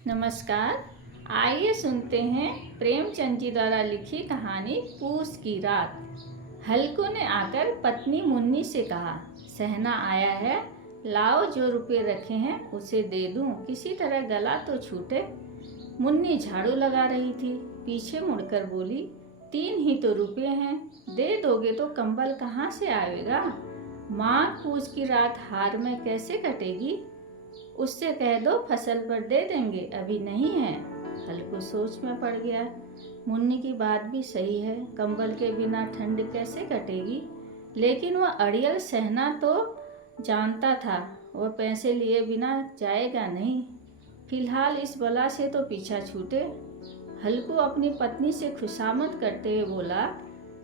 नमस्कार। आइए सुनते हैं प्रेमचंद जी द्वारा लिखी कहानी पूस की रात। हल्कू ने आकर पत्नी मुन्नी से कहा, सहना आया है, लाओ जो रुपए रखे हैं उसे दे दूं, किसी तरह गला तो छूटे। मुन्नी झाड़ू लगा रही थी, पीछे मुड़कर बोली, 3 ही तो रुपए हैं, दे दोगे तो कंबल कहाँ से आएगा। माँ पूस की रात हार में कैसे कटेगी। उससे कह दो फसल पर दे देंगे, अभी नहीं है। हल्कू सोच में पड़ गया। मुन्नी की बात भी सही है, कंबल के बिना ठंड कैसे कटेगी। लेकिन वह अड़ियल सहना तो जानता था, वह पैसे लिए बिना जाएगा नहीं। फिलहाल इस बला से तो पीछा छूटे। हल्कू अपनी पत्नी से खुशामद करते हुए बोला,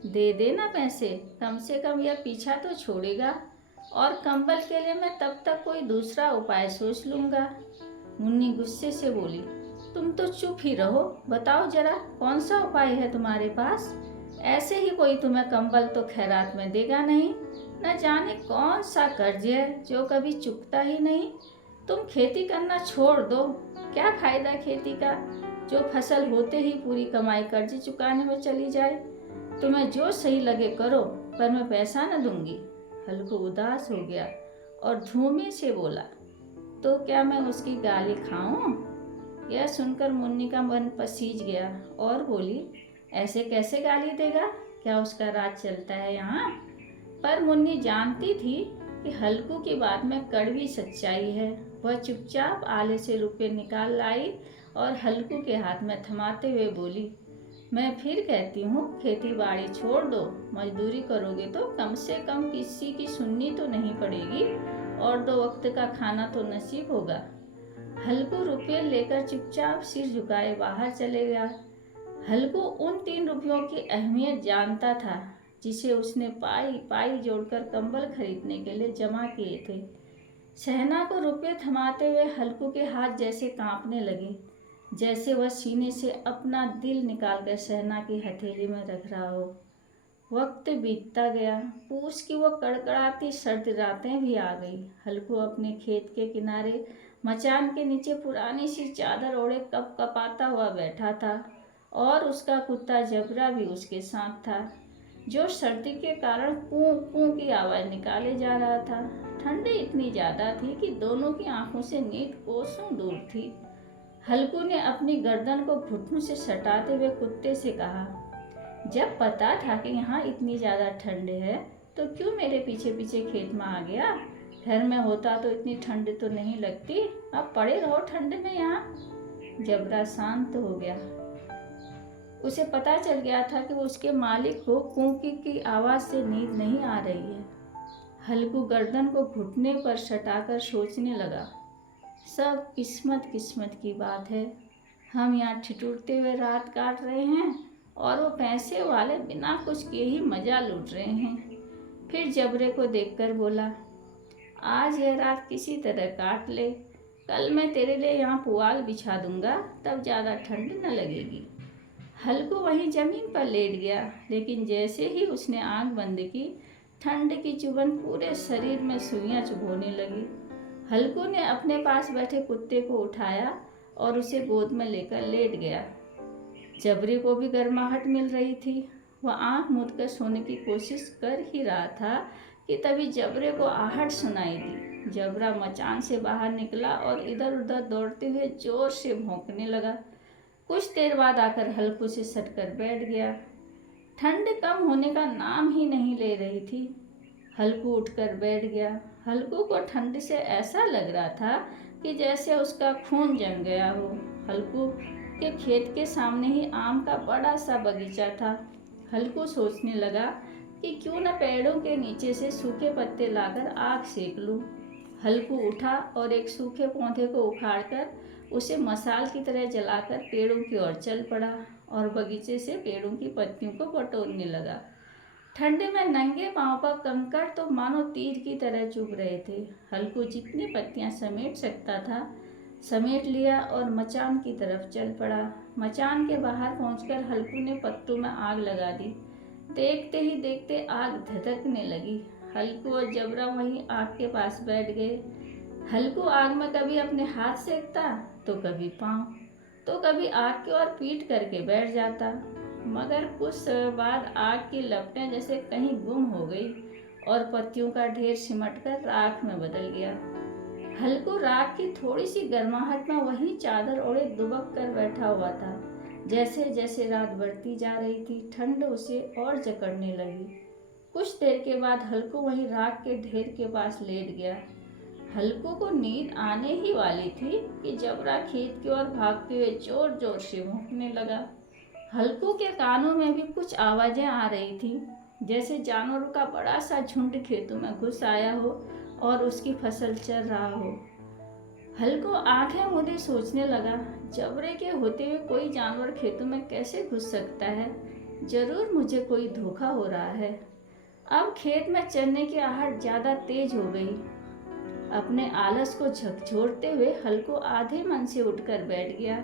दे देना पैसे, कम से कम यह पीछा तो छोड़ेगा, और कंबल के लिए मैं तब तक कोई दूसरा उपाय सोच लूँगा। मुन्नी गुस्से से बोली, तुम तो चुप ही रहो, बताओ जरा कौन सा उपाय है तुम्हारे पास। ऐसे ही कोई तुम्हें कंबल तो खैरात में देगा नहीं। न जाने कौन सा कर्ज है जो कभी चुकता ही नहीं। तुम खेती करना छोड़ दो, क्या फायदा खेती का, जो फसल होते ही पूरी कमाई कर्ज चुकाने में चली जाए। तुम्हें जो सही लगे करो, पर मैं पैसा न दूंगी। हल्कू उदास हो गया और धूमे से बोला, तो क्या मैं उसकी गाली खाऊं। यह सुनकर मुन्नी का मन पसीज गया और बोली, ऐसे कैसे गाली देगा, क्या उसका राज चलता है यहाँ। पर मुन्नी जानती थी कि हल्कू की बात में कड़वी सच्चाई है। वह चुपचाप आले से रुपए निकाल लाई और हल्कू के हाथ में थमाते हुए बोली, मैं फिर कहती हूँ, खेती बाड़ी छोड़ दो, मजदूरी करोगे तो कम से कम किसी की सुननी तो नहीं पड़ेगी, और 2 वक्त का खाना तो नसीब होगा। हल्कू रुपये लेकर चुपचाप सिर झुकाए बाहर चले गया। हल्कू उन 3 रुपयों की अहमियत जानता था, जिसे उसने पाई पाई जोड़कर कंबल खरीदने के लिए जमा किए थे। सहना को रुपये थमाते हुए हल्कू के हाथ जैसे कांपने लगे, जैसे वह सीने से अपना दिल निकालकर सहना की हथेली में रख रहा हो। वक्त बीतता गया, पूस की वो कड़कड़ाती सर्द रातें भी आ गई। हल्कू अपने खेत के किनारे मचान के नीचे पुरानी सी चादर ओढ़े कप कपाता हुआ बैठा था, और उसका कुत्ता जबरा भी उसके साथ था, जो सर्दी के कारण कूं कूं की आवाज़ निकाले जा रहा था। ठंडी इतनी ज़्यादा थी कि दोनों की आंखों से नींद कोसों दूर थी। हल्कू ने अपनी गर्दन को घुटनों से सटाते हुए कुत्ते से कहा, जब पता था कि यहाँ इतनी ज़्यादा ठंड है तो क्यों मेरे पीछे पीछे खेत में आ गया। घर में होता तो इतनी ठंड तो नहीं लगती, अब पड़े रहो ठंड में यहाँ। जबरा शांत हो गया। उसे पता चल गया था कि उसके मालिक को कूकी की आवाज़ से नींद नहीं आ रही है। हल्कू गर्दन को घुटने पर सटाकर सोचने लगा, सब किस्मत किस्मत की बात है। हम यहाँ ठिठुरते हुए रात काट रहे हैं, और वो पैसे वाले बिना कुछ किए ही मज़ा लूट रहे हैं। फिर जबरे को देखकर बोला, आज यह रात किसी तरह काट ले, कल मैं तेरे लिए यहाँ पुआल बिछा दूंगा, तब ज़्यादा ठंड न लगेगी। हल्कू वहीं ज़मीन पर लेट गया, लेकिन जैसे ही उसने आँख बंद की, ठंड की चुभन पूरे शरीर में सुइयाँ चुभोने लगी। हल्कू ने अपने पास बैठे कुत्ते को उठाया और उसे गोद में लेकर लेट गया। जबरे को भी गर्माहट मिल रही थी। वह आंख मूंदकर सोने की कोशिश कर ही रहा था कि तभी जबरे को आहट सुनाई दी। जबरा मचान से बाहर निकला और इधर उधर दौड़ते हुए जोर से भौंकने लगा। कुछ देर बाद आकर हल्कू से सटकर बैठ गया। ठंड कम होने का नाम ही नहीं ले रही थी। हल्कू उठकर बैठ गया। हल्कू को ठंड से ऐसा लग रहा था कि जैसे उसका खून जम गया हो। हल्कू के खेत के सामने ही आम का बड़ा सा बगीचा था। हल्कू सोचने लगा कि क्यों न पेड़ों के नीचे से सूखे पत्ते लाकर आग सेक लूं। हल्कू उठा और एक सूखे पौधे को उखाड़कर उसे मसाल की तरह जलाकर पेड़ों की ओर चल पड़ा और बगीचे से पेड़ों की पत्तियों को बटोरने लगा। ठंड में नंगे पांव पर कंकड़ तो मानो तीर की तरह चुभ रहे थे। हल्कू जितनी पत्तियां समेट सकता था समेट लिया और मचान की तरफ चल पड़ा। मचान के बाहर पहुंचकर हल्कू ने पत्तों में आग लगा दी। देखते ही देखते आग धधकने लगी। हल्कू और जबरा वहीं आग के पास बैठ गए। हल्कू आग में कभी अपने हाथ सेकता, तो कभी पाँव, तो कभी आग की ओर पीठ करके बैठ जाता। मगर कुछ समय बाद आग की लपटें जैसे कहीं गुम हो गई और पत्तियों का ढेर सिमटकर राख में बदल गया। हल्कू राख की थोड़ी सी गर्माहट में वहीं चादर ओढ़े दुबक कर बैठा हुआ था। जैसे जैसे रात बढ़ती जा रही थी, ठंड उसे और जकड़ने लगी। कुछ देर के बाद हल्कू वहीं राख के ढेर के पास लेट गया। हल्कू को नींद आने ही वाली थी कि जबरा खेत की ओर भागते हुए जोर जोर से भौंकने लगा। हल्कू के कानों में भी कुछ आवाजें आ रही थी, जैसे जानवरों का बड़ा सा झुंड खेतों में घुस आया हो और उसकी फसल चर रहा हो। हल्कू आंखें मूंदे सोचने लगा, जबरे के होते हुए कोई जानवर खेतों में कैसे घुस सकता है? जरूर मुझे कोई धोखा हो रहा है। अब खेत में चरने की आहट ज्यादा तेज हो गई। अपने आलस को झकझोरते हुए हल्कू आधे मन से उठकर बैठ गया।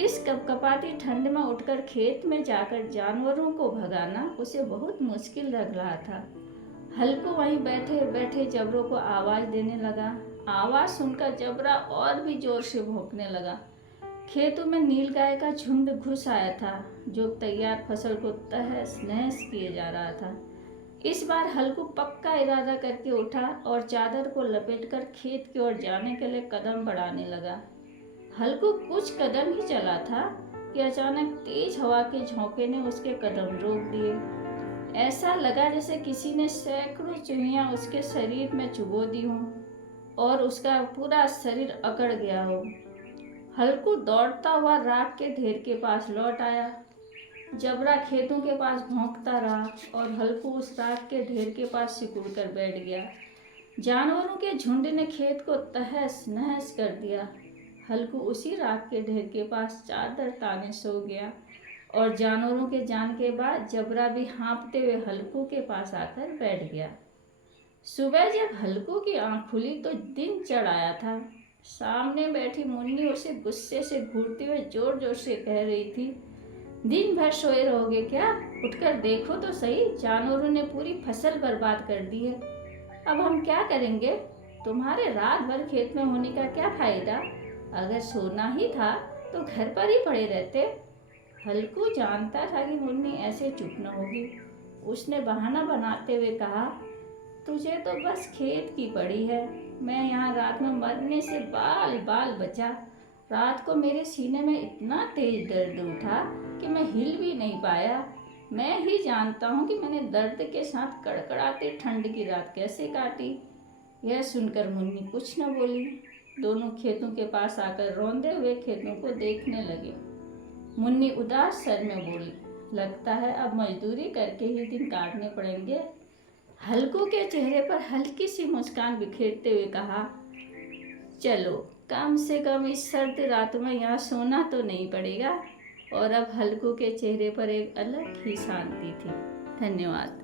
इस कपकपाती ठंड में उठकर खेत में जाकर जानवरों को भगाना उसे बहुत मुश्किल लग रहा था। हल्कू वहीं बैठे बैठे जबरों को आवाज देने लगा। आवाज सुनकर जबरा और भी जोर से भौंकने लगा। खेतों में नीलगाय का झुंड घुस आया था, जो तैयार फसल को तहस नहस किए जा रहा था। इस बार हल्कू पक्का इरादा करके उठा और चादर को लपेटकर खेत की ओर जाने के लिए कदम बढ़ाने लगा। हल्कू कुछ कदम ही चला था कि अचानक तेज हवा के झोंके ने उसके कदम रोक दिए। ऐसा लगा जैसे किसी ने सैकड़ों चुहियां उसके शरीर में चुभो दी हों और उसका पूरा शरीर अकड़ गया हो। हल्कू दौड़ता हुआ राख के ढेर के पास लौट आया। जबरा खेतों के पास भौंकता रहा और हल्कू उस राख के ढेर के पास सिकुड़ कर बैठ गया। जानवरों के झुंड ने खेत को तहस नहस कर दिया। हल्कू उसी राख के ढेर के पास चादर ताने सो गया और जानवरों के जान के बाद जबरा भी हाँफते हुए हल्कू के पास आकर बैठ गया। सुबह जब हल्कू की आंख खुली तो दिन चढ़ आया था। सामने बैठी मुन्नी उसे गुस्से से घूरते हुए जोर जोर से कह रही थी, दिन भर सोए रहोगे क्या? उठकर देखो तो सही, जानवरों ने पूरी फसल बर्बाद कर दी है। अब हम क्या करेंगे? तुम्हारे रात भर खेत में होने का क्या फायदा? अगर सोना ही था तो घर पर ही पड़े रहते। हल्कू जानता था कि मुन्नी ऐसे चुप न होगी। उसने बहाना बनाते हुए कहा, तुझे तो बस खेत की पड़ी है। मैं यहाँ रात में मरने से बाल बाल बचा। रात को मेरे सीने में इतना तेज दर्द उठा कि मैं हिल भी नहीं पाया। मैं ही जानता हूँ कि मैंने दर्द के साथ कड़कड़ाती ठंड की रात कैसे काटी। यह सुनकर मुन्नी कुछ न बोली। दोनों खेतों के पास आकर रौंदे हुए खेतों को देखने लगे। मुन्नी उदास स्वर में बोली, लगता है अब मजदूरी करके ही दिन काटने पड़ेंगे। हल्कू के चेहरे पर हल्की सी मुस्कान बिखेरते हुए कहा, चलो कम से कम इस सर्द रात में यहाँ सोना तो नहीं पड़ेगा। और अब हल्कू के चेहरे पर एक अलग ही शांति थी। धन्यवाद।